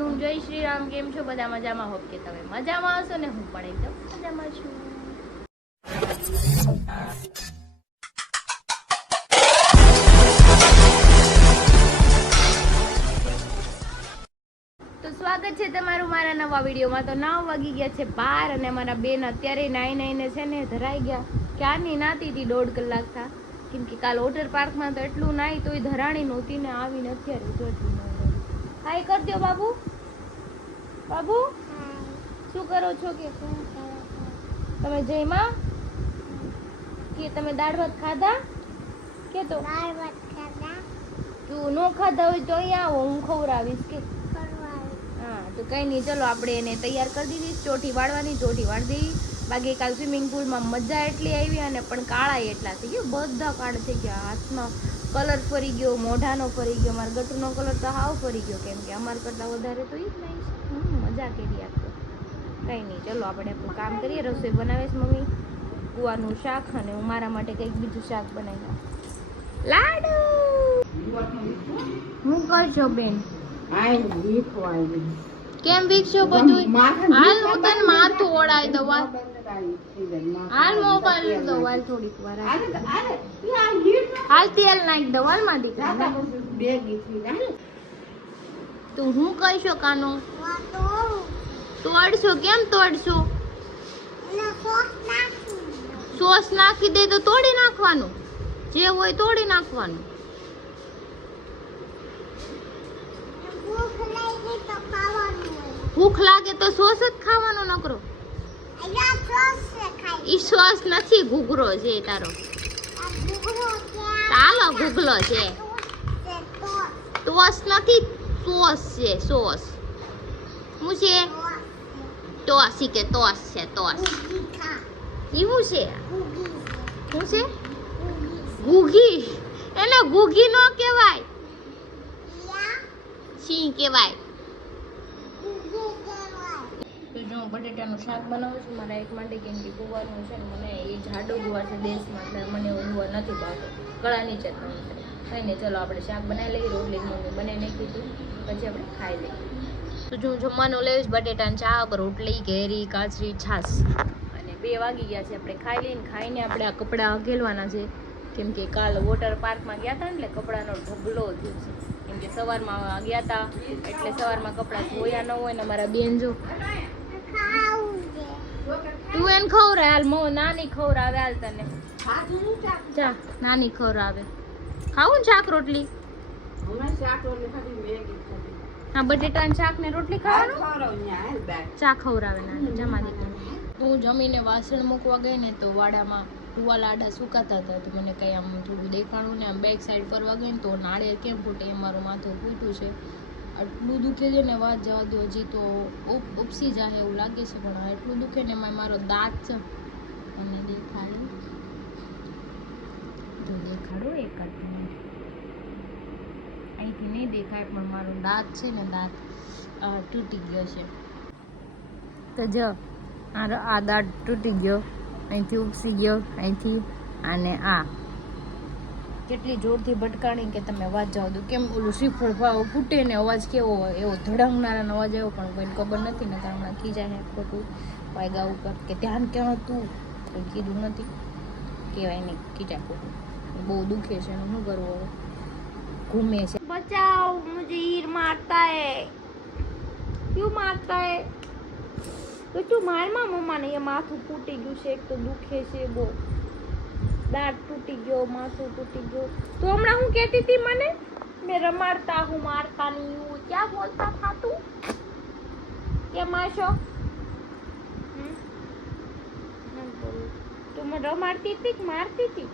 Afternoon जय श्री राम केम छो बधा मजामां होप के तमे मजामां हशो ने હું પણ એકદમ મજામાં છું। તો સ્વાગત છે તમારું મારા નવા વિડીયોમાં। તો 9 વાગી ગયા છે 12 અને અમારા બેન અત્યારે નાઈને છે ને ધરાઈ ગયા। ક્યારની નાતી હતી 1.5 કલાક થા કેમ કે કાલ વોટર પાર્કમાં તો એટલું નાઈ તોય ધરાણી નહોતી ને આવીને અત્યારે જોતી હાય કર દો બાબુ। बाबू शू करो छो के तमे जयमा के तमे दाળ ભાત ખાધા કે તો દાળ ભાત ખાધા તું નો ખાધા હોય તો અહીંયા આવો હું ખવરાવીશ કે હા તો કઈ નહીં ચલો આપણે એને તૈયાર કરી દીધી ચોટી વાળવાની ચોટી વાળી દઈ। બાકી કાલ સ્વિમિંગ પુલમાં મજા એટલી આવી અને પણ કાળા એટલા થઈ ગયો બધા કાળા થઈ ગયા હાથમાં કલર ફરી ગયો મોઢાનો ફરી ગયો મારા ગટરનો કલર તો હાવ ફરી ગયો કેમ કે અમાર કરતાં વધારે તો ઈ જ નહીં મજા કરી આપતો કંઈ નહીં ચલો આપણે આપણું કામ કરીએ। રસોઈ બનાવે છે મમ્મી ગુવાનું શાક અને હું મારા માટે કંઈક બીજું શાક બનાવી લાડુ હું કરશો બેન કેમ વીકશો બધું હાલ હું તને માથું ઓળાઈ દઉં હાલ મોબાઈલ દઉં હાલ થોડીક વાર હાલ તેલ નાખી દઉં હાલ માં દીકરા તું હું કરશો કાનો તોડશો કેમ તોડશો સોસ નાખી દે તો તોડી નાખવાનું જે હોય તોડી નાખવાનું ભૂખ લાગે તો સોસ જ ખાવાનો નકરો ઈ સોસ નથી ઘૂઘરો છે તારો ચાલો ઘૂઘલો છે ટોસ નથી સોસ છે સોસ હું છે ટોસ કે ટોસ છે ટોસ એવું છે શું છે ઘૂઘી એને ઘૂઘી નો કહેવાય સી કહેવાય। તો જો બટેટાનું શાક બનાવું છું મારા એક માટે કેમ કે ગુવારનું છે ને મને એ જાડો ગુવાર છે દેશમાં એટલે મને એવું ગુવાર નથી ભાવતો ગળા નીચે જ નહીં કંઈ નહીં ચલો આપણે શાક બનાવી લઈએ રોટલી મમ્મી બનાવી નાખી હતું પછી આપણે ખાઈ લઈએ। તો જો જમવાનું લઈશ બટેટાનું શાક રોટલી કેરી કાચરી છાશ અને 2 વાગી ગયા છે આપણે ખાઈ લઈને ખાઈને આપણે આ કપડાં હકેલવાના છે કેમ કે કાલ વોટર પાર્કમાં ગયા હતા ને એટલે કપડાનો ઢગલો થયો છે કેમ કે સવારમાં ગયા હતા એટલે સવારમાં કપડાં ધોયા ન હોય ને મારા બેન જો તું એને ખવરાય હાલ નાની ખવરાવે હાલ તને જા નાની ખવરાવે ખાવું ને શાક રોટલી હા બટેટાનું શાક ને રોટલી ખાવાનું ચા ખવરાવે નાની જમા દીકરી। હું જમીને વાસણ મૂકવા ગઈ ને તો વાડામાં ટુવાલ આડા સુકાતા હતા તો મને કંઈ આમ થોડું દેખાણું ને આમ બેક સાઈડ ફરવા ગઈ ને તો નાળે કેમ ફૂટે એ મારું માથું ફૂટ્યું છે આટલું દુખે છે ને વાત જવા દો હજી તો ઉપસી જાય એવું લાગે છે પણ એટલું દુખે ને એમાં મારો દાંત છે તમને દેખાડે તો દેખાડો એક અહીંથી નહીં દેખાય પણ મારો દાંત છે ને દાંત તૂટી ગયો છે તો જો આ દાંત તૂટી ગયો અહીંથી ઉપસી ગયો અહીંથી અને આ કેટલી જોરથી ભટકાણી કે તમે અવાજ જાવ દો કેમ ઓલું શ્રીફળ ભાવ ફૂટે ને અવાજ કેવો હોય એવો ધડંગનારાનો અવાજ આવ્યો પણ કોઈને ખબર નથી ને હમણાં ખીજાય ખોટું વાયગા ઉપર કે ધ્યાન ક્યાં હતું કોઈ કીધું નથી કહેવાય નહીં ખીજાય ખોટું બહુ દુખે છે એનું શું કરવું હવે ઘૂમે છે બચાવ મુझे ईर मारता है क्यों मारता है तो તું મારમાં મમ્માને એ માથું ફૂટી ગયું છે એક તો દુખે છે બહુ દાંત टूटी गयो माथुं टूटी गयो तो हमारा हूँ कहती थी मने मैं रमाड़ता हूँ मारता नहीं हूँ क्या बोलता था तू क्या माशो तू मैं रमाड़ती थी कि मारती थी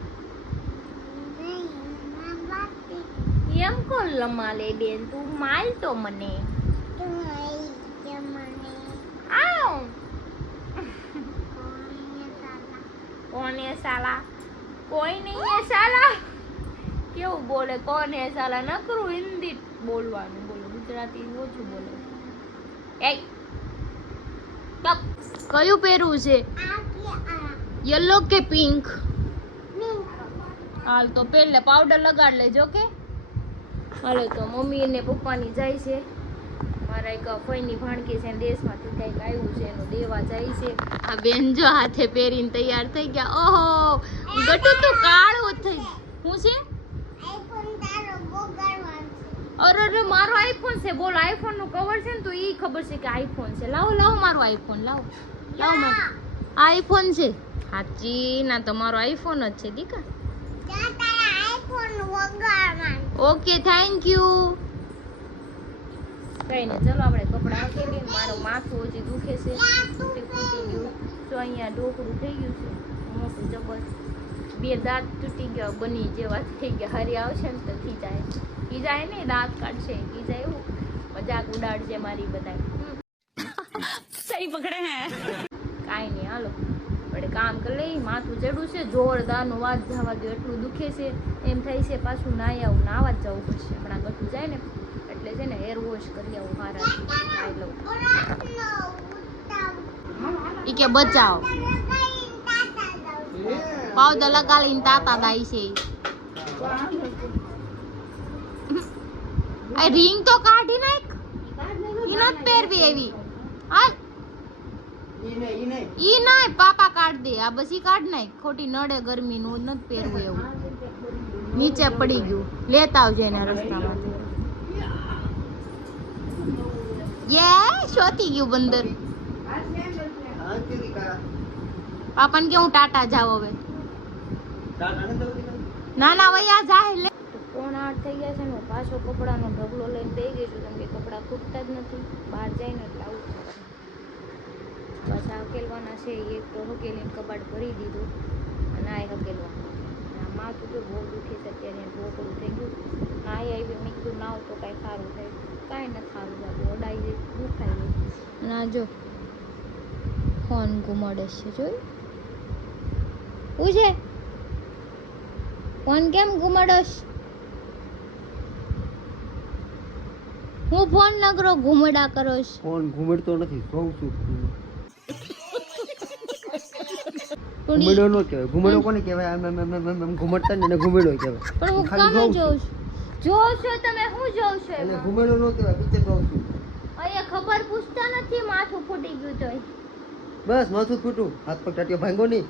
एम को लमा ले बेन तू माल तो मने आओ कौन है साला कोई नहीं है साला કેવું બોલે કોણ હે સાલા નકરું હિન્દી બોલવાનું બોલો ગુજરાતી ઓછું બોલે એ કયું પહેરવું છે યલો કે પિંક હાલ તો પહેલે પાવડર લગાડ લેજો કે હાલો તો મમ્મી ને પપ્પાની જાય છે મારે અમારા એક ફઈની ભાણકી છે દેશમાંથી કંઈક આવ્યું છે એનું દેવા જાય છે. આ બેન જો હાથે પહેરીને તૈયાર થઈ ગયા. ઓહો ગટુ તો કાળું થઈ. હું છે અરે મારો આઈફોન છે. બોલ આઈફોન નું કવર છે ને તો ઈ ખબર છે કે આઈફોન છે. લાવો લાવો મારો આઈફોન લાવો લાવો મારો આઈફોન છે. સાચી ના તમારો આઈફોન જ છે દીકા. Okay thank you. કઈ ને ચલો આપણે કપડા હકેલીએ. મારું માથું હજી દુખે છે. તૂટી ગયું તો અહીંયા ઢોકળું થઈ ગયું છે મોટું જબર. 2 દાંત તૂટી ગયા બની જેવા થઈ ગયા. હરી આવશે ને તો ખીજાય ખીજાય ને દાંત કાઢશે ખીજાય એવું મજાક ઉડાડશે મારી બધા. સહી પકડે હે. કાંઈ નહીં હાલો આપણે કામ કરી લઈ. માથું ચડ્યું છે જોરદારનું. વાત જવા દો એટલું દુખે છે એમ થાય છે પાછું નાહી આવું નાવા જ જવું પડશે. હમણાં ગટું જાય ને એટલે છે ને હેર વોશ કરી આવું હારાથી નાહી લઉં. ઈ કે બચાવ પાવડર લગાડીને તાતા દાઈ છે. આ રિંગ તો કાઢી નાખ. ઈ નત પહેરવી એવી. હાલ ઈ ના પાપા કાઢ દે. આ બસી કાઢ નાખ. ખોટી નડે ગરમી નું નથી પહેરવું એવું. નીચે પડી ગયું લેતા આવજે એના રસ્તામાં. યે શોતી ગયું બંદર. પાપાને કે હું ટાટા જાવ હવે. ના ના વયા જાય લે. 7:45 થઈ ગયા છે ને પાછો કપડાનો ઢગલો લઈને બેસી ગઈ છું કેમ કે કપડા ખૂટતા જ નથી. બહાર જઈને એટલે આવું પાછા હકેલવાના છે. એક તો હકેલીને કબાટ ભરી દીધું અને આ હકેલવાનું. આ માથું તો બહુ દુખી છે અત્યારે ઢોકળું થઈ ગયું. નાઈ આવી મેં કીધું નાવ તો કાંઈ સારું થાય. કાંઈ નથી સારું થતું. અડાઈ જાય દુખાઈ જાય. અને આ જો ફોન ઘુમાડે છે જોયું શું છે ફોન કેમ ઘુમાડોશ? હું ફોન નકરો ઘુમડા કરોશ. ફોન ઘુમડતો નથી જોઉં છું. ઘુમડો નો કહેવાય. ઘુમડો કોને કહેવાય? આમ ઘુમડતા ને ઘુમડો કહેવાય. પણ હું કામ જોઉં છું. જોઉં છો તમે હું જોઉં છો એટલે ઘુમડો નો કહેવાય. પિક્ચર જોઉં છું. અહીંયા ખબર પૂછતા નથી. માથું ફૂટી ગયું તોય બસ માથું ફૂટું. હાથ પગ ટાટિયો ભાંગો નહીં.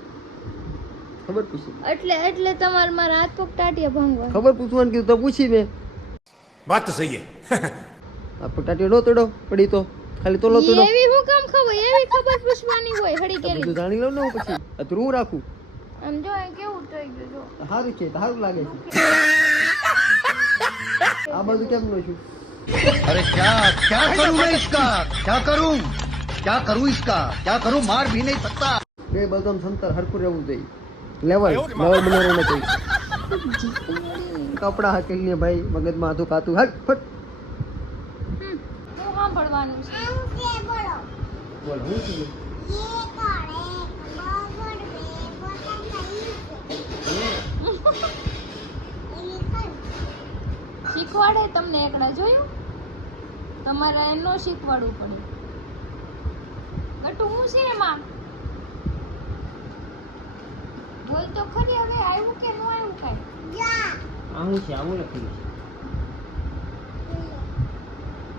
ખબર પૂછી એટલે તમારે મારા હાથ પગ ટાટિયા ભાંગવા. ખબર પૂછવાનું કીધું તો પૂછી મેં. વાત તો સહી હે. હાથ પગ ટાટિયો નો તોડો પડી તો ખાલી તોલો તોડો. એવી હું કામ ખબર એવી ખબર પૂછવાની હોય હડી કેલી. બધું જાણી લઉં ને હું પછી અતરું હું રાખું. આમ જો અહીં કેવું થઈ ગયું જો. સારું છે સારું લાગે છે. આ બાજુ કેમ નો છું? अरे क्या करूं मैं इसका क्या करूं इसका क्या करूं मार भी नहीं सकता. બે બાજુ આમ સંતર હરખું રહેવું જોઈએ. લેવલ બનાવવું નથી. કપડા હકેલ ને ભાઈ મગજમાં માથું કાતું હટ ફટ. હું સાંભળવાનું છે. બોલ હું છું શીખવાડે તમને એકડા જોયું. તમારે એનો શીખવાડવું પડે. ગટુ હું છે એમાં બોલ તો ખરી. હવે આવ્યું કે ન આવ્યું કાંઈ? આવું છે આવું લખેલું છે.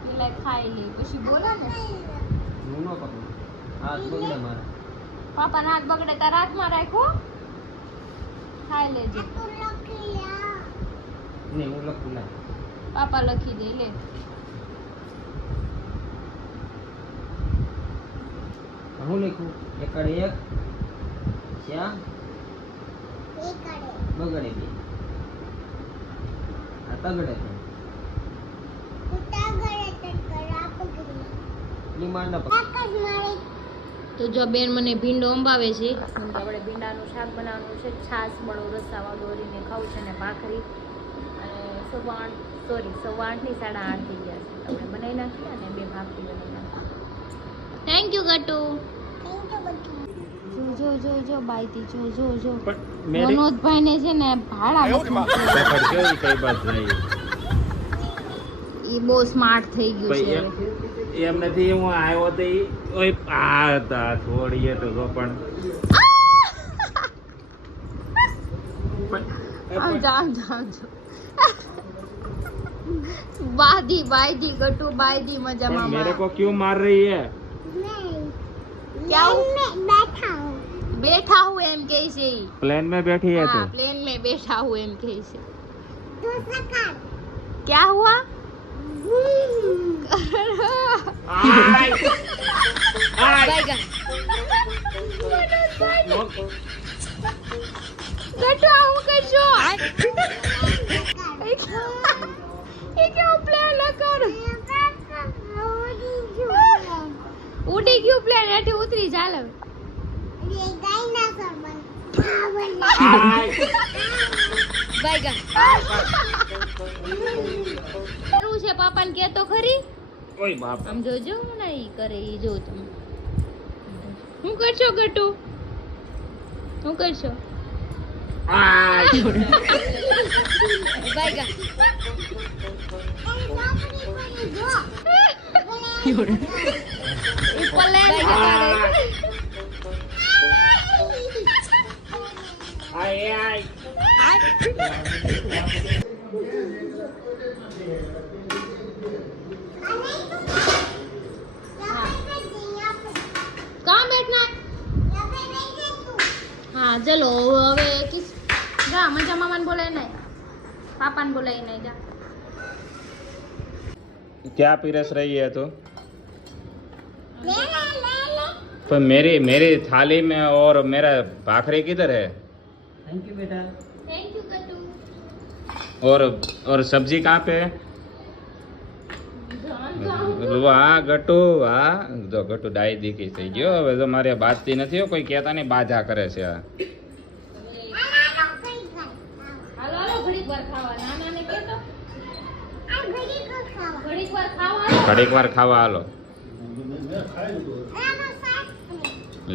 પેલા ખાઈ લે પછી બોલે ને. હું નો પકડું. હાથ બગડે મારા. પાપાના હાથ બગડે તાર હાથમાં રાખો. ખાઈ લેજે. નહીં હું લખું ના. પાપા લખી દે લે. હું લખું એકડે એક શ્યામ બગડે બે આ તગડે છે. ઈ માંડા પકડ. તો જો બેન મને ભીંડો અંબાવે છે. આપણે ભીંડાનું શાક બનાવવાનું છે. છાશ બળો રસાવા દોરીને ખાવું છે ને ભાખરી. અને 8:15 ની 8:30 થઈ ગયા છે. આપણે બનાવી નાખીએ અને 2 ભાખરી બનાવી નાખીએ. Thank you Gatu. જો જો જો બાઈતી જો મનોજભાઈ ને છે ને ભાડા ઈ બહુ સ્માર્ટ થઈ ગયું છે. એમ નથી હું આવ્યો તો ઓય આ હતા થોડીએ તો પણ આમ જામ बादी बादी गट्टू बादी मजा पर मामा मेरे को क्यों मार रही है? क्या बैठा हूँ एम कैसे प्लेन में बैठी है हाँ तू? प्लेन में बैठा हूँ एम कैसे क्या हुआ आय! आय! बैगन गट्टू आવું કરશો એ કેવું પ્લેન ન કર ઉડી ગયું પ્લેન હેઠે ઉતરી ચાલ હવે આય! बैगन શું છે પાપાને કે તો ખરી ઓય બાપ આમ જોજો ને ઈ કરે ઈ જો તમે હું કરશો ગટુ હું કરશો આય! बैगन ઉપર લે આય આય कहाँ बैठना है हाँ चलो હવે કિસ જા મજા મામાને બોલાય નહીં પાપાને બોલાય નહીં જા क्या पीरस रही है तू? पर मेरी थाली में और मेरा भाखरी किधर है? થેન્ક યુ બેટા. थैंक यू गट्टू और सब्जी कहाँ पे है? વાહ ગટુ વાહ જો ગટુ ડાઈ દીકી થઈ ગયો હવે જો મારે બાજતી નથી હો કોઈ કહેતા નહીં બાજા કરે છે આ હાલો હાલો ઘડીક વાર ખાવા નાનાને કે તો ઘડીક વાર ખાવા ઘડીક વાર ખાવા હાલો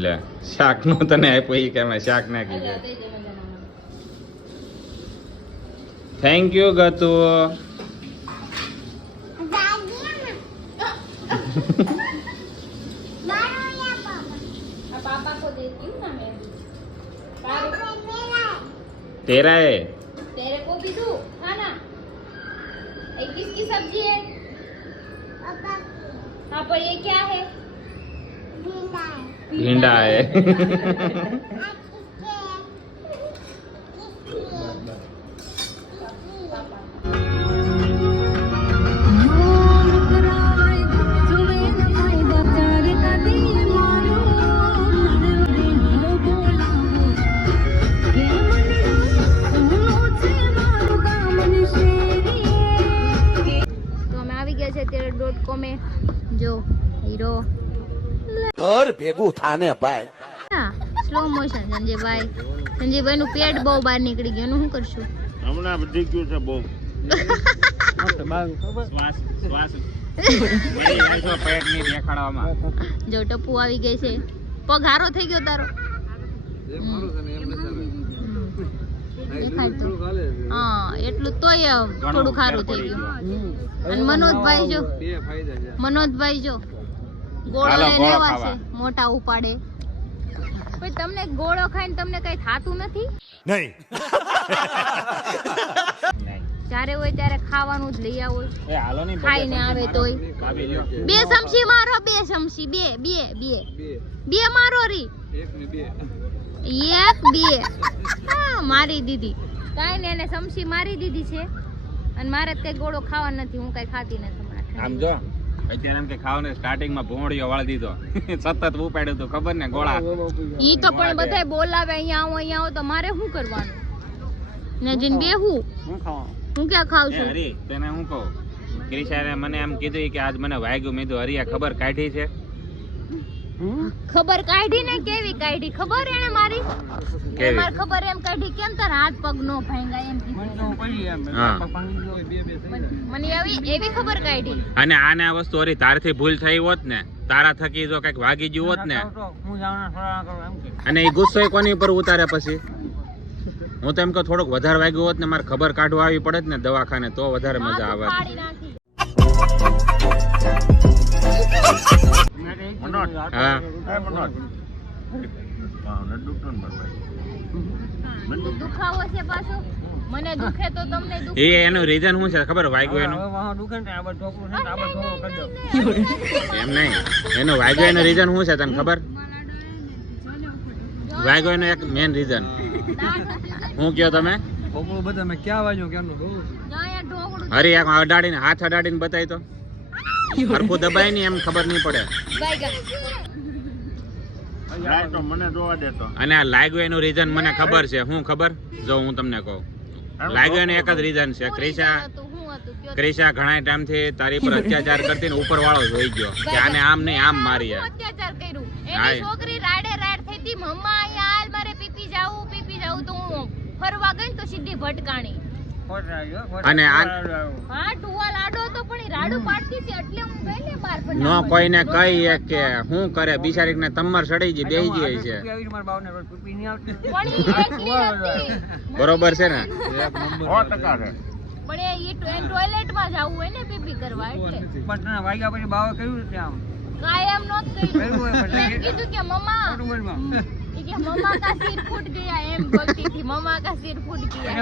લે શાક નો તને આપ્યો ઈ કે મેં શાક નાખી દે થેન્ક યુ ગતુ पापा को देती हूँ ना मैं तेरा है तेरे को भी दूँ खाना ये किसकी सब्जी है हाँ पर ये क्या है भिंडा है में जो हीरो ઘર ભેગું થાને ભાઈ સ્લો મોશન સંજયભાઈ સંજયભાઈ નું પેટ બહુ બહાર નીકળી ગયું એનું શું કરશું હમણાં વધી ગયું છે બહુ શ્વાસ શ્વાસ બધી આઈસો પેટ ની દેખાડવામાં જો ટપુ આવી ગઈ છે પગ હારો થઈ ગયો તારો દેખાય તો હા એટલું તોય થોડું ખારું થઈ ગયું અને મનોજભાઈ જો મનોજભાઈ જો ગોળો લઈને આવ્યા છે મોટા ઉપાડે પણ તમને ગોળો ખાઈને તમને કઈ થાતું નથી નહીં જ્યારે હોય ત્યારે ખાવાનું જ લઈ આવો એ હાલો ની ખાઈને આવે તોય આવી ગયો બે સમસી મારો બે સમસી બે બે બે બે મારો રી એક બે હા મારી દીધી કાઈ ને એને સમસી મારી દીધી છે અને મારે કઈ ગોળો ખાવા નથી હું કઈ ખાતી નથી હમણાં આમ જો અત્યારે એમ કે ખાવાને સ્ટાર્ટિંગ માં ભોંડિયો વાળી દીધો સતત ઉપાડ્યો તો ખબર ને ગોળા ઈ તો પણ બધાય બોલાવે અહીંયા આવો તો મારે શું કરવાનું ને જીન બેહું હું ખાવા હું ક્યાં ખાવ એ છું હરી તને હું કહું ક્રિશાને મને એમ કીધું કે આજ મને વાગ્યું મેં કીધું હરિયા ખબર કાઢી છે ખબર કાઢી ને કેવી કાઢી ખબર એને મારી કેવી? મારી ખબર એમ કાઢી કેમ તાર હાથ પગ નો ભાંગા એમ કીધું. હા. મને એવી ખબર કાઢી અને આને આ વસ્તુ હરી તારથી ભૂલ થઈ હોત ને તારા થકી જો કઈક વાગી ગયું હોત ને અને એ ગુસ્સો કોની ઉપર ઉતારે પછી હું તો એમ કહું થોડુંક વધારે વાગ્યું હોત ને મારે ખબર કાઢવા આવી પડે ને દવાખાને તો વધારે મજા આવે ફાડી નાખી હા દુખાવો છે પાછો મને દુખે તો તમને દુખે. એનું રીઝન શું છે ખબર વાગ્યું એનું? એમ નહીં, એનું વાગ્યું એનું રીઝન શું છે તને ખબર? વાગ્યું એનું એક મેન રીઝન હું કયો તમે? હરી એક અડાડીને હાથ અડાડીને બતાવી તો હરખું દબાય નહીં એમ ખબર નહીં પડે. અને આ લાગ્યું એનું રીઝન મને ખબર છે. શું ખબર? જો હું તમને કહું, લાગ્યું એનું એક જ રીઝન છે. ક્રિશા ઘણા ટાઈમ થી તારી પર અત્યાચાર કરતી ને ઉપર વાળો જોઈ ગયો કે આને આમ નહીં આમ મારી. અત્યાચાર કર્યું. એની છોકરી રાડે રાડ થઈ હતી, મમ્મા અહીંયા હાલ મારે પીપી જાવું તો હું ફરવા ગઈ તો સીધી ભટકાણી. અને હા ટુવાલ આડો તો પણ ઈ રાડું પાડતી હતી એટલે હું ગઈ ને બાર ન કોઈને કહીએ કે શું કરે બિચારી ને તમર સડી ગઈ બેહી ગઈ છે. પણ ઈ એકલી હતી. બરોબર છે ને? પણ એ ટોયલેટ માં જાવું હોય ને પીપી કરવા એટલે કાયમ નોત કર્યું. એમ કીધું કે મમ્મા ઈ કે મમ્મા કા સિર ફૂટ ગયા એમ બોલતી હતી. મમ્મા કા સિર ફૂટ ગયા.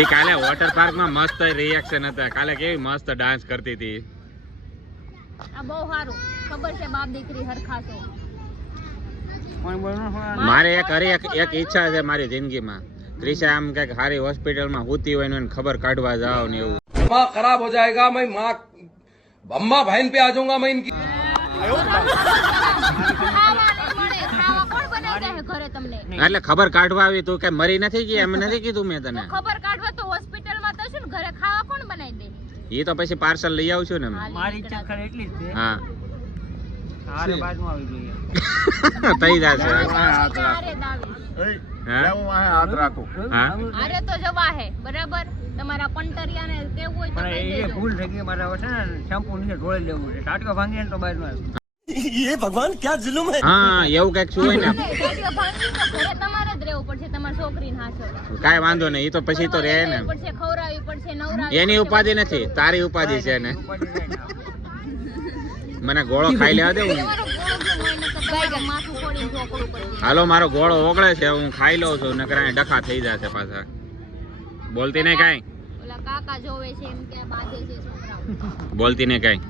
ઈ કાલે વોટર પાર્ક માં મસ્ત રિએક્શન હતા. કાલે કેવી મસ્ત ડાન્સ કરતી હતી. આ બહુ સારું. ખબર છે બાપ દીકરી હરખાશો. મારે એક ઈચ્છા છે મારી જિંદગીમાં. ક્રિશા આમ કઈક સારી હોસ્પિટલમાં હોતી હોય ને એને ખબર કાઢવા જાવ ને એવું. दिमाग खराब हो जाएगा मैं माँ अम्मा बहन पे आ जाऊंगा मैं इनकी ખાવા નહીં મળે. ખાવા કોણ બનાવી દે ઘરે તમને? એટલે ખબર કાઢવા આવી તું કે મરી નથી ગઈ એમ નથી કીધું મેં તને. ખબર કાઢવા તો હોસ્પિટલમાં તો છે ને, ઘરે ખાવા કોણ બનાવી દે? એ તો પછી પાર્સલ લઈ આવશું ને. મારી ઈચ્છા ખરી એટલી જ છે. હા થઈ જશે. હા અરે તો જવા હે બરાબર. તમારા પંટરિયાને કેવું હોય તો કહી દેજો. હા એવું કઈક શું હોય ને ગાડીઓ ભાંગી તો ઘરે તમારે જ રહેવું પડશે. તમારી છોકરીને હાચવવા કાંઈ વાંધો નહીં. એ તો પછી તો રહે ને. પડશે, ખવડાવવી પડશે, નવરાવવી એની ઉપાધિ નથી, તારી ઉપાધિ છે ને. મને ગોળો ખાઈ લેવા દેવું. તમારો ગોળો કેમ હોય ને કે તમારું માથું ફોડીને ઢોકળું પડશે. હાલો મારો ગોળો ઓગળે છે, હું ખાઈ લઉં છું નકર અહીં ડખા થઈ જશે પાછા. બોલતી નહીં કાંઈ? ઓલા કાકા જોવે છે એમ કે બાંધે છે છોકરાઓ. બોલતી નહીં કાંઈ?